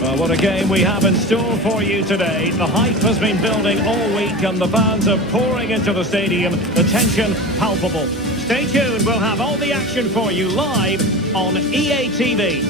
Well, what a game we have in store for you today. The hype has been building all week and the fans are pouring into the stadium. The tension palpable. Stay tuned, we'll have all the action for you live on EA TV.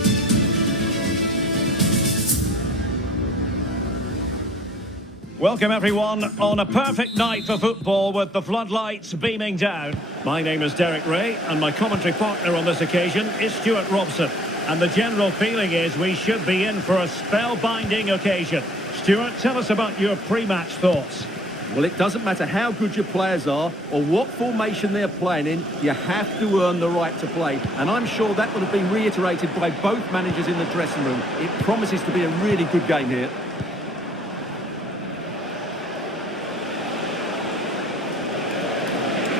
Welcome everyone on a perfect night for football with the floodlights beaming down. My name is Derek Ray and my commentary partner on this occasion is Stuart Robson. And the general feeling is we should be in for a spellbinding occasion. Stuart, tell us about your pre-match thoughts. Well, it doesn't matter how good your players are or what formation they're playing in, you have to earn the right to play. And I'm sure that would have been reiterated by both managers in the dressing room. It promises to be a really good game here.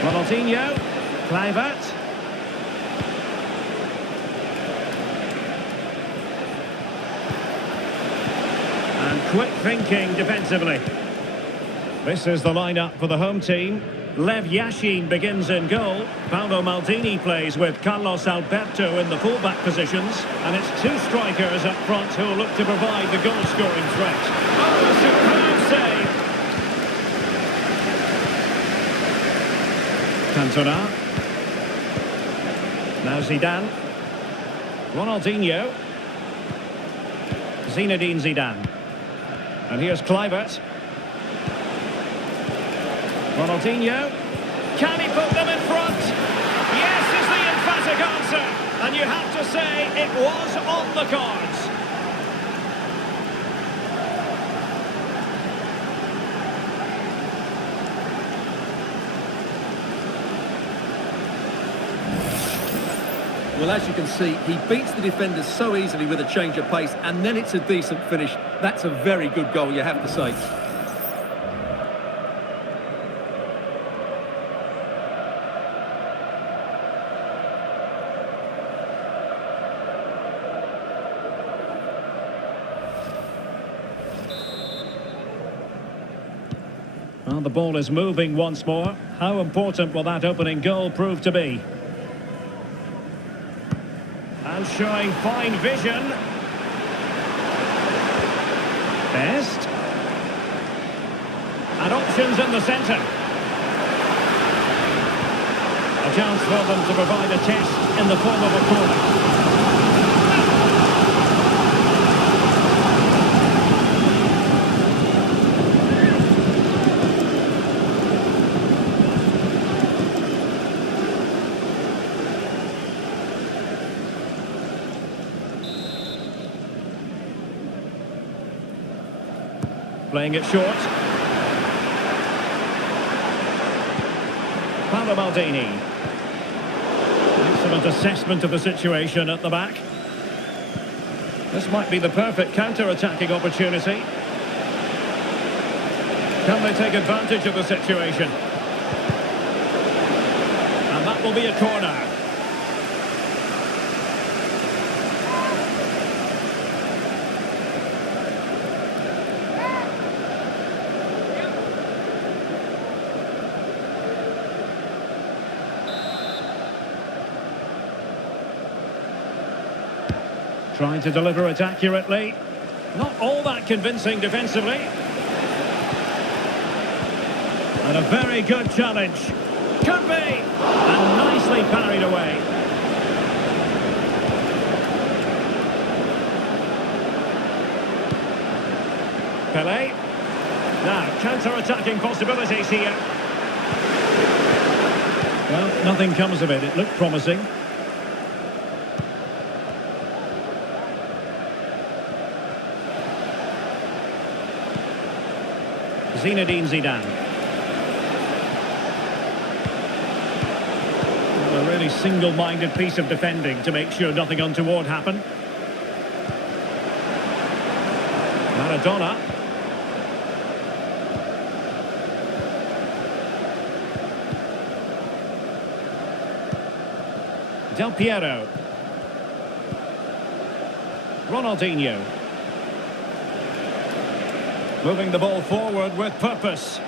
Ronaldinho, Kluivert. And quick thinking defensively. This is the lineup for the home team. Yashin begins in goal. Paolo Maldini plays with Carlos Alberto in the fullback positions. And it's two strikers up front who will look to provide the goal-scoring threat. Oh, a superb save! Cantona. Now Zidane. Ronaldinho. Zinedine Zidane. And here's Kluivert. Ronaldinho. Can he put them in front? Yes is the emphatic answer. And you have to say it was on the cards. Well, as you can see, he beats the defenders so easily with a change of pace, and then it's a decent finish. That's a very good goal, you have to say. Well, the ball is moving once more. How important will that opening goal prove to be? And showing fine vision. Best. And options in the centre. A chance for them to provide a test in the form of a corner. Playing it short. Paolo Maldini. Excellent assessment of the situation at the back. This might be the perfect counter-attacking opportunity. Can they take advantage of the situation? And that will be a corner. Trying to deliver it accurately. Not all that convincing defensively. And a very good challenge. Could be! And nicely parried away. Pelé. Now, counter-attacking possibilities here. Well, nothing comes of it. It looked promising. Zinedine Zidane. Well, a really single-minded piece of defending to make sure nothing untoward happened. Maradona. Del Piero. Ronaldinho. Moving the ball forward with purpose.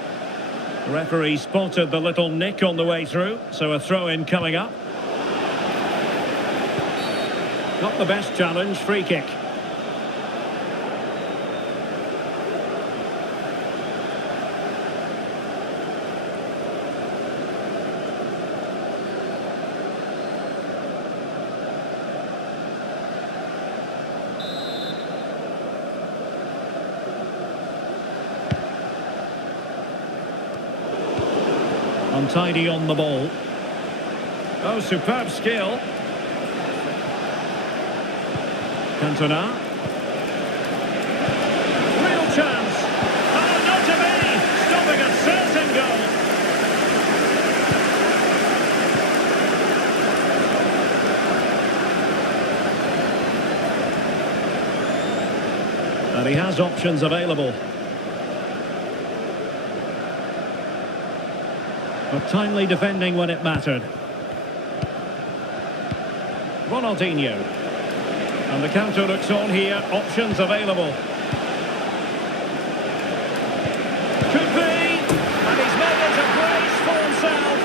The referee spotted the little nick on the way through, so a throw-in coming up. Not the best challenge, free kick. Untidy on the ball. Oh, superb skill. Cantona. Real chance. Oh, not to be. Stopping a certain goal. And he has options available. But timely defending when it mattered. Ronaldinho. And the counter looks on here. Options available. Could be. And he's made it a brace for himself.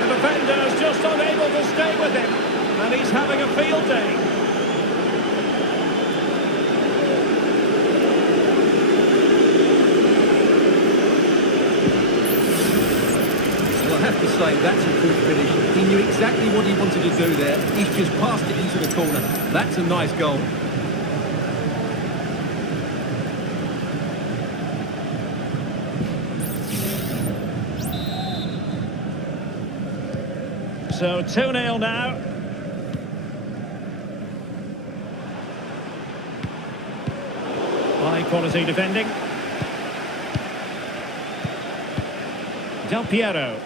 The defender's just unable to stay with him. And he's having a field day. I have to say, that's a good finish. He knew exactly what he wanted to do there. He's just passed it into the corner. That's a nice goal. So 2-0 now. High quality defending. Del Piero.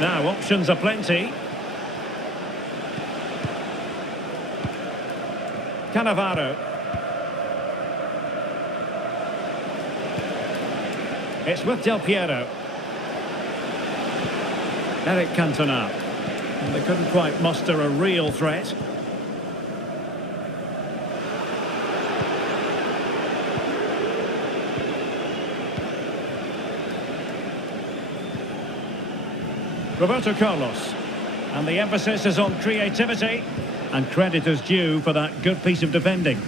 Now options are plenty. Cannavaro. It's with Del Piero. Eric Cantona. And they couldn't quite muster a real threat. Roberto Carlos. And the emphasis is on creativity. And credit is due for that good piece of defending.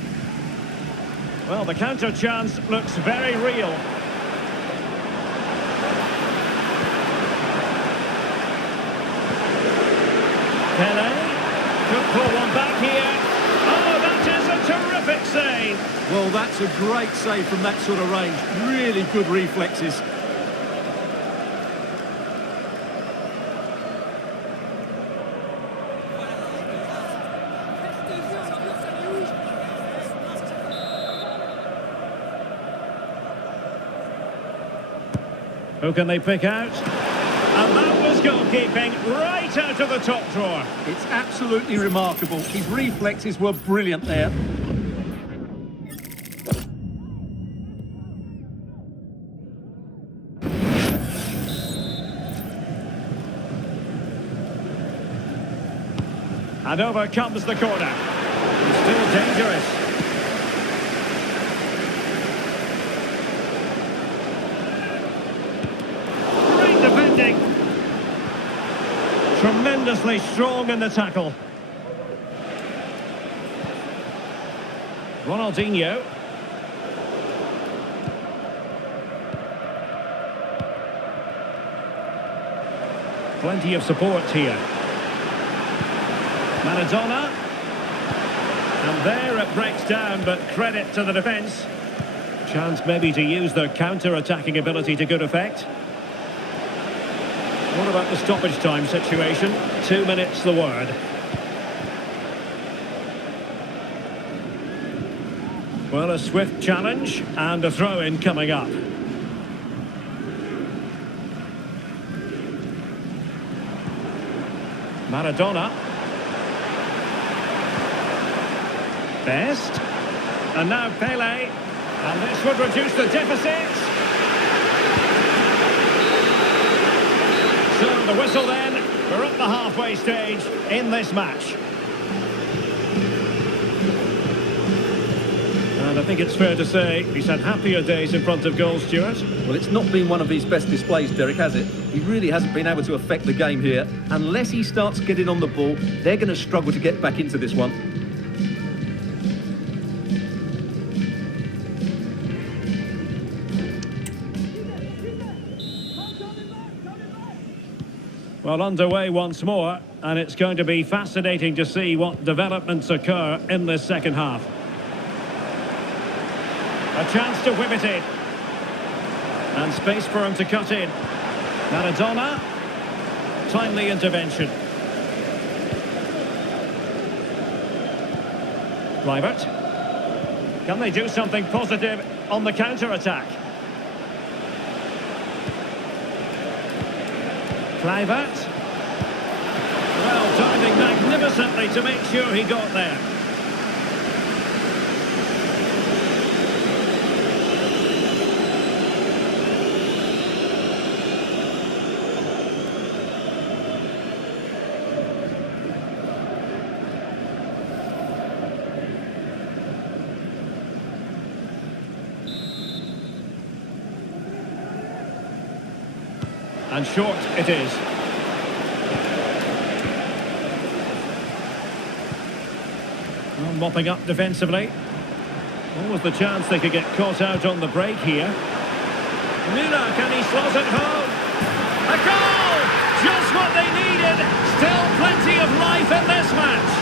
Well, the counter chance looks very real. Pelé could pull one back here. Oh, that is a terrific save. Well, that's a great save from that sort of range. Really good reflexes. Who can they pick out? And that was goalkeeping right out of the top drawer. It's absolutely remarkable. His reflexes were brilliant there. And over comes the corner. It's still dangerous. Tremendously strong in the tackle. Ronaldinho. Plenty of support here. Maradona. And there it breaks down, but credit to the defence. Chance maybe to use their counter-attacking ability to good effect. What about the stoppage time situation? 2 minutes the word. Well, a swift challenge and a throw-in coming up. Maradona. Best. And now Pelé. And this would reduce the deficit. So the whistle then, we're at the halfway stage in this match. And I think it's fair to say he's had happier days in front of goal, Stuart. Well, it's not been one of his best displays, Derek, has it? He really hasn't been able to affect the game here. Unless he starts getting on the ball, they're going to struggle to get back into this one. Well, underway once more, and it's going to be fascinating to see what developments occur in this second half. A chance to whip it in. And space for him to cut in. Maradona. timely intervention. Kluivert. Can they do something positive on the counter-attack? Kluivert. Well, diving magnificently to make sure he got there. And short it is. Well, mopping up defensively. What was the chance they could get caught out on the break here? Müller, can he slot it home? A goal! Just what they needed. Still plenty of life in this match.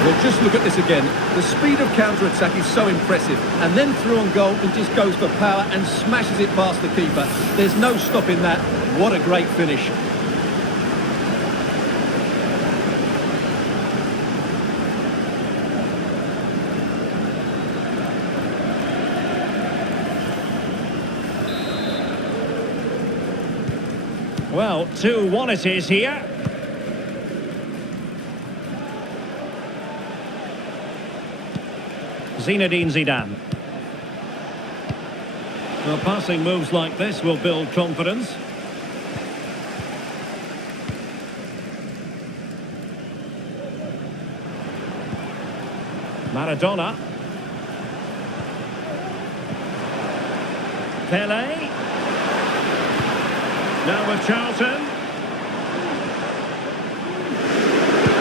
Well, just look at this again. The speed of counter-attack is so impressive. And then through on goal, he just goes for power and smashes it past the keeper. There's no stopping that. What a great finish. Well, 2-1 it is here. Zinedine Zidane. Well, passing moves like this will build confidence. Maradona. Pelé. Now with Charlton.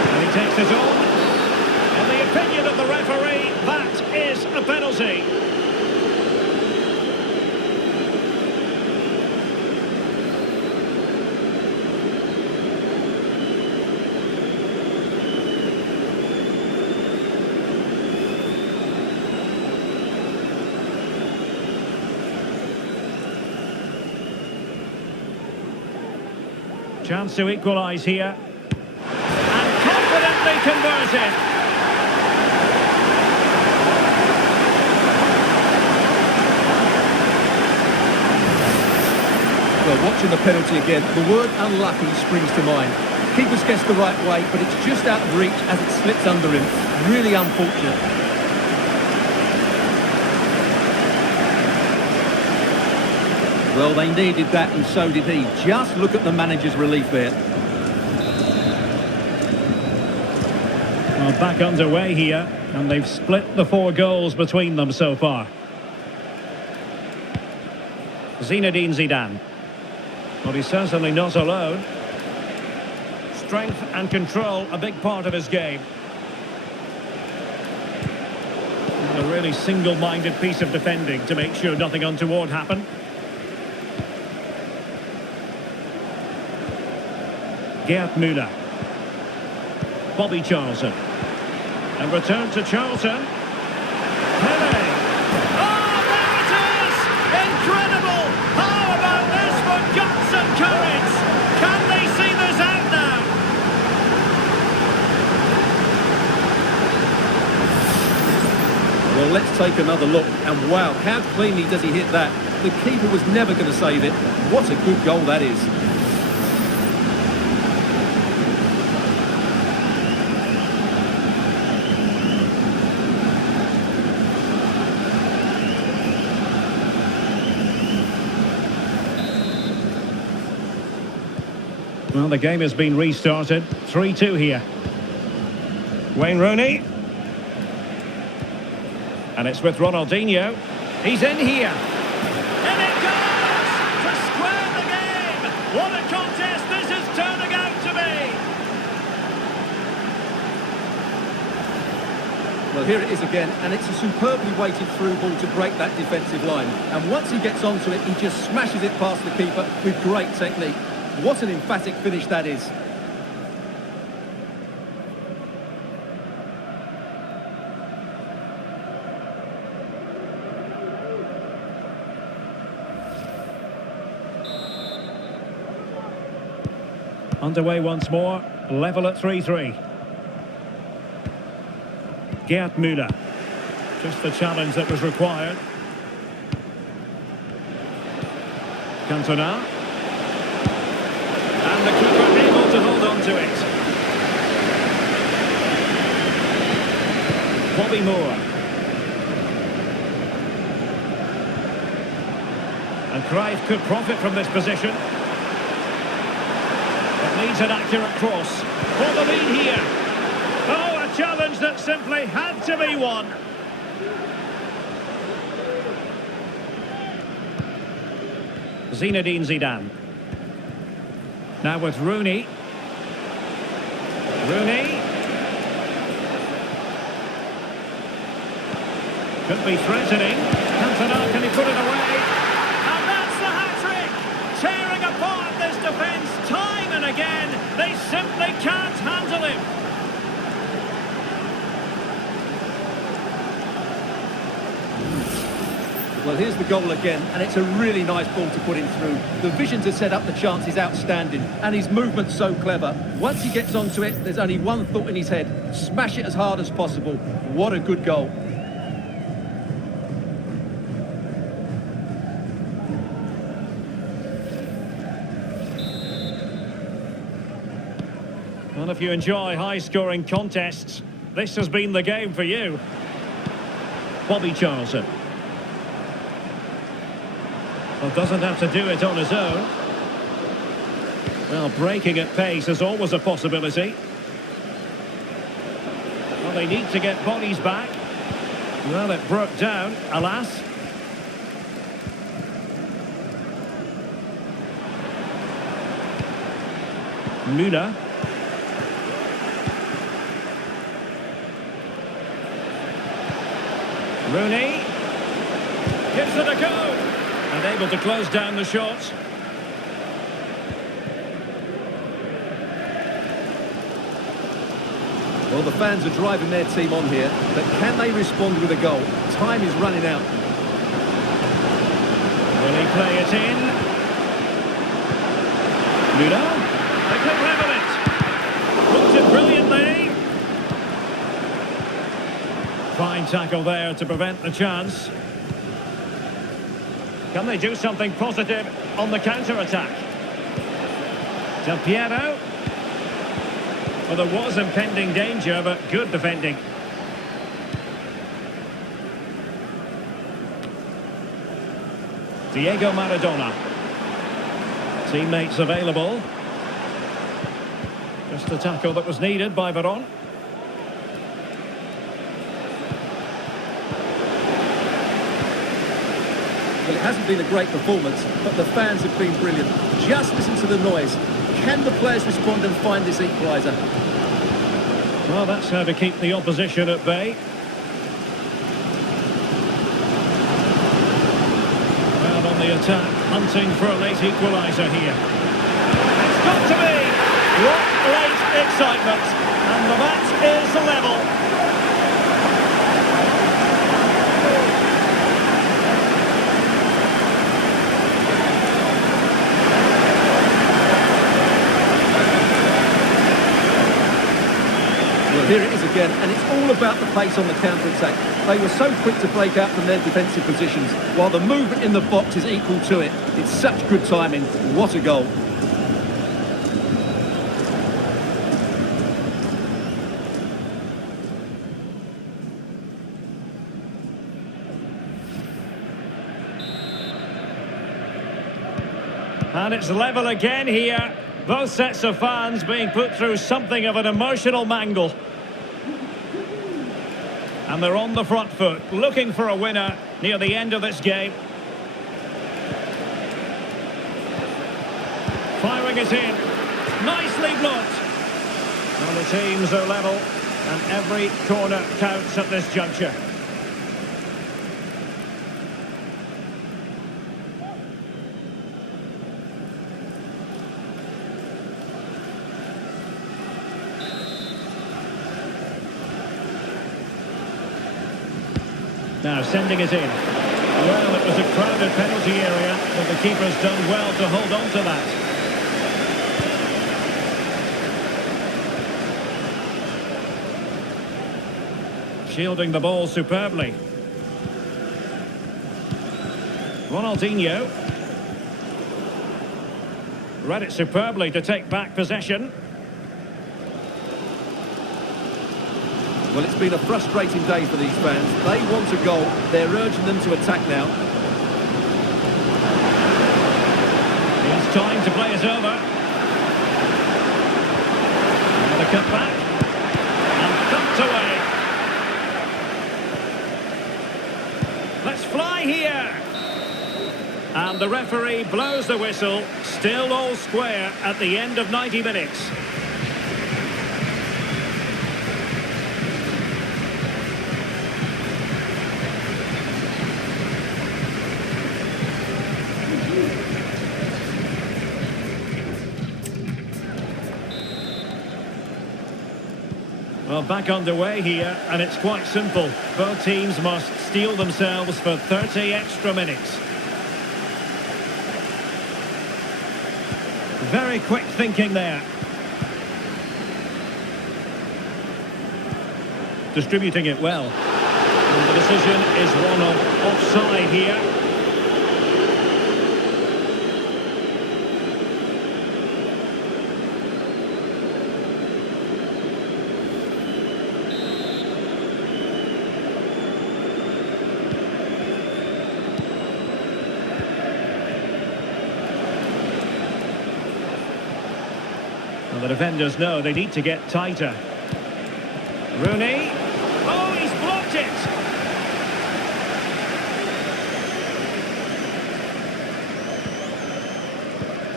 And he takes it on. In the opinion of the referee, that is a penalty. Chance to equalise here. And confidently converted. Well, watching the penalty again, the word unlucky springs to mind. Keeper's guessed the right way, but it's just out of reach as it slips under him. Really unfortunate. Well, they needed that, and so did he. Just look at the manager's relief there. Well, back underway here, and they've split the 4 goals between them so far. Zinedine Zidane. Well, he's certainly not alone. Strength and control, a big part of his game. And a really single-minded piece of defending to make sure nothing untoward happened. Gerd Müller. Bobby Charlton. And return to Charlton. Pelé. Oh, there it is! Incredible! How about this for guts and courage? Can they see this out now? Well, let's take another look. And wow, how cleanly does he hit that? The keeper was never going to save it. What a good goal that is. Well, the game has been restarted. 3-2 here. Wayne Rooney. And it's with Ronaldinho. He's in here. And it goes! To square the game! What a contest this is turning out to be! Well, here it is again, and it's a superbly weighted through ball to break that defensive line. And once he gets onto it, he just smashes it past the keeper with great technique. What an emphatic finish that is. Underway once more, level at 3-3. Gerd Müller. Just the challenge that was required. Cantona. And the keeper able to hold on to it. Bobby Moore. And Cruyff could profit from this position. It needs an accurate cross. For the lead here. Oh, a challenge that simply had to be won. Zinedine Zidane. Now with Rooney. Rooney. Could be threatening. Cantona, can he put it away? And that's the hat-trick! Tearing apart this defence time and again. They simply can't handle him. Well, here's the goal again, and it's a really nice ball to put him through. The vision to set up the chance is outstanding, and his movement's so clever. Once he gets onto it, there's only one thought in his head. Smash it as hard as possible. What a good goal. Well, if you enjoy high-scoring contests, this has been the game for you. Bobby Charlton. Well, doesn't have to do it on his own. Well, breaking at pace is always a possibility. Well, they need to get bodies back. Well, it broke down, alas. Müller. Rooney. Gives it a go. And able to close down the shot. Well, the fans are driving their team on here, but can they respond with a goal? Time is running out. Will he play it in? Müller. They could level it. Looked it brilliantly. Fine tackle there to prevent the chance. Can they do something positive on the counter-attack? To Piero. Well, there was impending danger, but good defending. Diego Maradona. Teammates available. Just the tackle that was needed by Veron. Well, it hasn't been a great performance, but the fans have been brilliant. Just listen to the noise. Can the players respond and find this equaliser? Well, that's how to keep the opposition at bay. Well, on the attack, hunting for a late equaliser here. It's got to be! What late excitement! And the match is level. Here it is again, and it's all about the pace on the counter-attack. They were so quick to break out from their defensive positions, while the movement in the box is equal to it. It's such good timing. What a goal. And it's level again here. Both sets of fans being put through something of an emotional mangle. And they're on the front foot, looking for a winner near the end of this game. Firing it in. Nicely blocked. Well, the teams are level, and every corner counts at this juncture. Now sending it in. Well, it was a crowded penalty area, but the keeper's done well to hold on to that. shielding the ball superbly. Ronaldinho. Read it superbly to take back possession. Well, it's been a frustrating day for these fans. They want a goal. They're urging them to attack now. It's time to play it over. Another cut back. And thumped away. Let's fly here. And the referee blows the whistle. Still all square at the end of 90 minutes. Well, back underway here, and it's quite simple. Both teams must steel themselves for 30 extra minutes. Very quick thinking there. Distributing it well. And the decision is one of offside here. The defenders know they need to get tighter. Rooney. Oh, he's blocked it!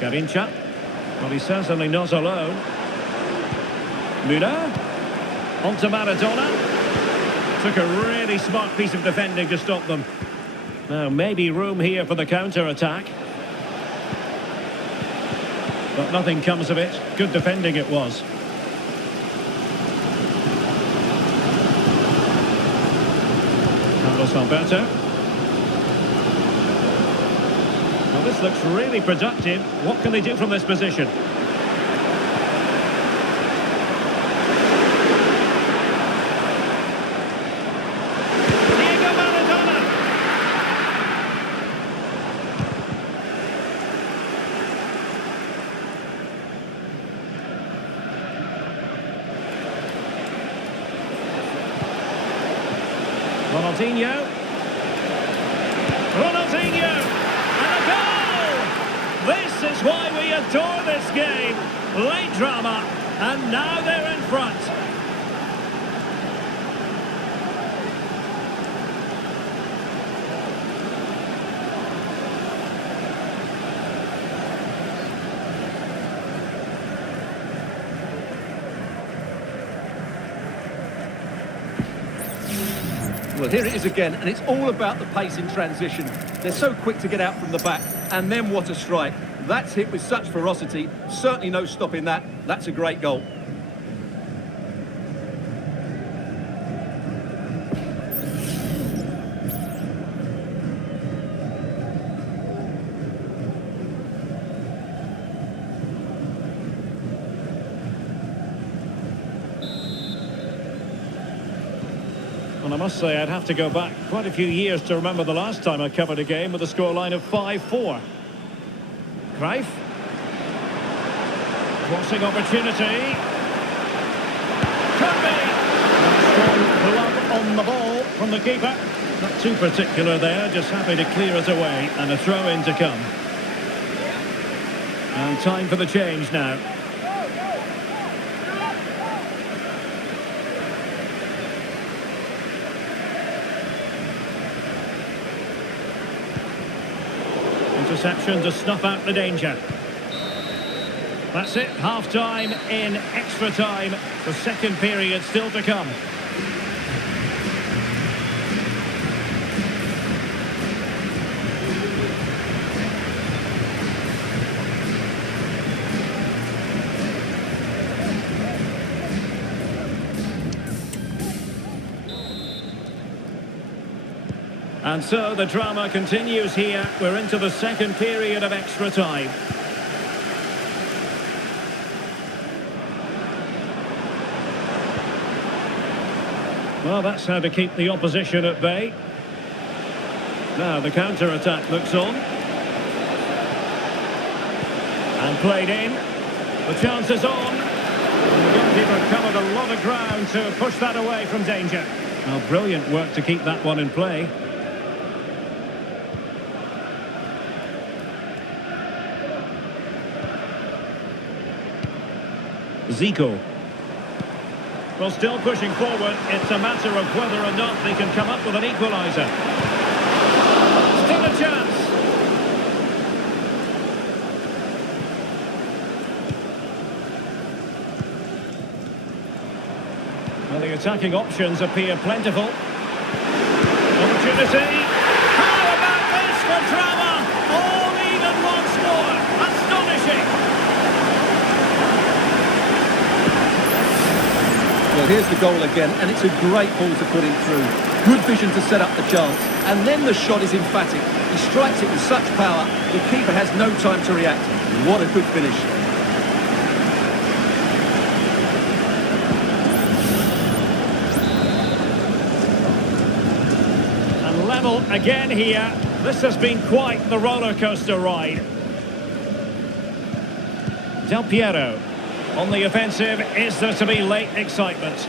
Garincha. Well, he's certainly not alone. Müller. On to Maradona. Took a really smart piece of defending to stop them. Now, maybe room here for the counter-attack. But nothing comes of it. Good defending it was. Alberto. Well, this looks really productive. What can they do from this position? Diego Maradona. Ronaldinho. Ronaldinho! And a goal! This is why we adore this game. Late drama, and now they're in front. Well, here it is again, and it's all about the pace in transition. They're so quick to get out from the back, and then what a strike. That's hit with such ferocity. Certainly no stopping that. That's a great goal. Well, I must say I'd have to go back quite a few years to remember the last time I covered a game with a scoreline of 5-4. Cruyff. Crossing opportunity. Could be. And a strong glove on the ball from the keeper. Not too particular there, just happy to clear it away. And a throw-in to come. And time for the change now. Interception to snuff out the danger. That's it, half-time in extra time. The second period still to come. And so the drama continues here. We're into the second period of extra time. Well, that's how to keep the opposition at bay. Now the counter-attack looks on. And played in. The chance is on. And the goalkeeper covered a lot of ground to push that away from danger. Well, brilliant work to keep that one in play. Zico. Well, still pushing forward. It's a matter of whether or not they can come up with an equaliser. Still a chance. Well, the attacking options appear plentiful. Opportunity. How about this for drama? All even once more. Astonishing. Well, here's the goal again, and it's a great ball to put him through. Good vision to set up the chance, and then the shot is emphatic. He strikes it with such power, the keeper has no time to react. What a good finish. And level again here. This has been quite the roller coaster ride. Del Piero. On the offensive, is there to be late excitement?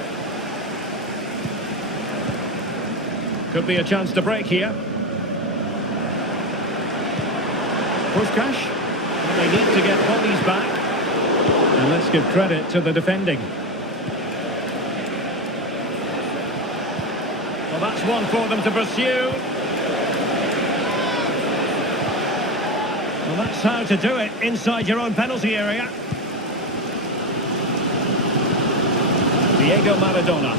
Could be a chance to break here. Puskás. They need to get bodies back. And let's give credit to the defending. Well, that's one for them to pursue. Well, that's how to do it inside your own penalty area. Diego Maradona.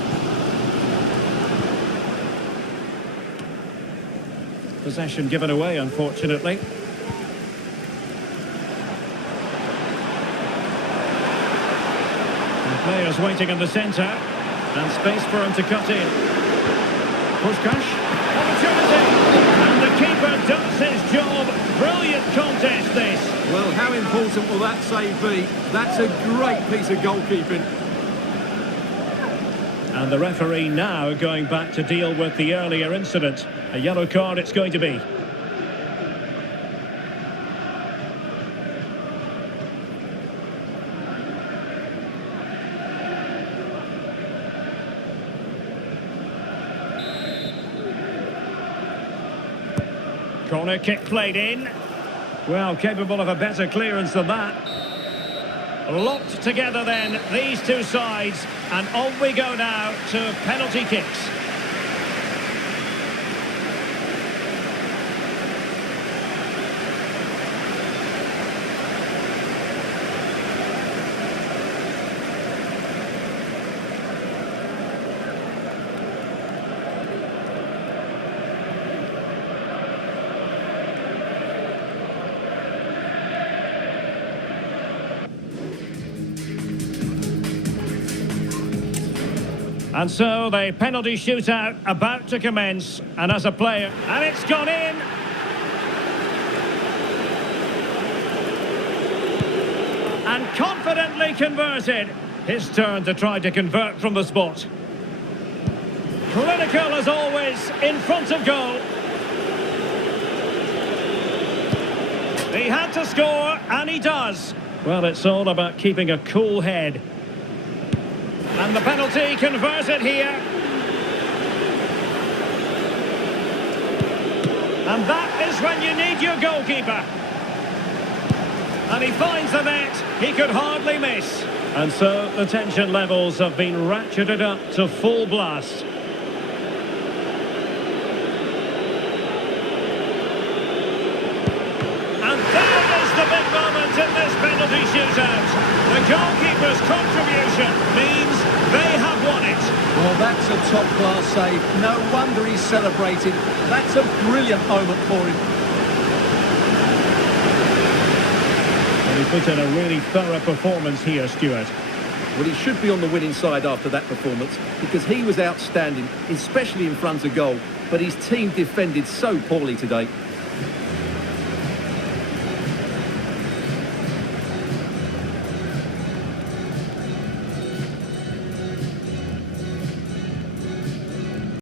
Possession given away, unfortunately. And players waiting in the centre. And space for him to cut in. Puskás. Opportunity. And the keeper does his job. Brilliant contest, this. Well, how important will that save be? That's a great piece of goalkeeping. And the referee now going back to deal with the earlier incident. A yellow card it's going to be. Corner kick played in. Well, capable of a better clearance than that. Locked together then, these two sides, and on we go now to penalty kicks. And so the penalty shootout about to commence, and as a player, and it's gone in! And confidently converted. His turn to try to convert from the spot. Clinical as always, in front of goal. He had to score, and he does. Well, it's all about keeping a cool head. And the penalty converted here. And that is when you need your goalkeeper. And he finds the net. He could hardly miss. And so the tension levels have been ratcheted up to full blast. And there is the big moment in this penalty shootout. The goalkeeper's contribution means they have won it. Well, that's a top-class save. No wonder he's celebrating. That's a brilliant moment for him. And he put in a really thorough performance here, Stuart. Well, he should be on the winning side after that performance because he was outstanding, especially in front of goal. But his team defended so poorly today.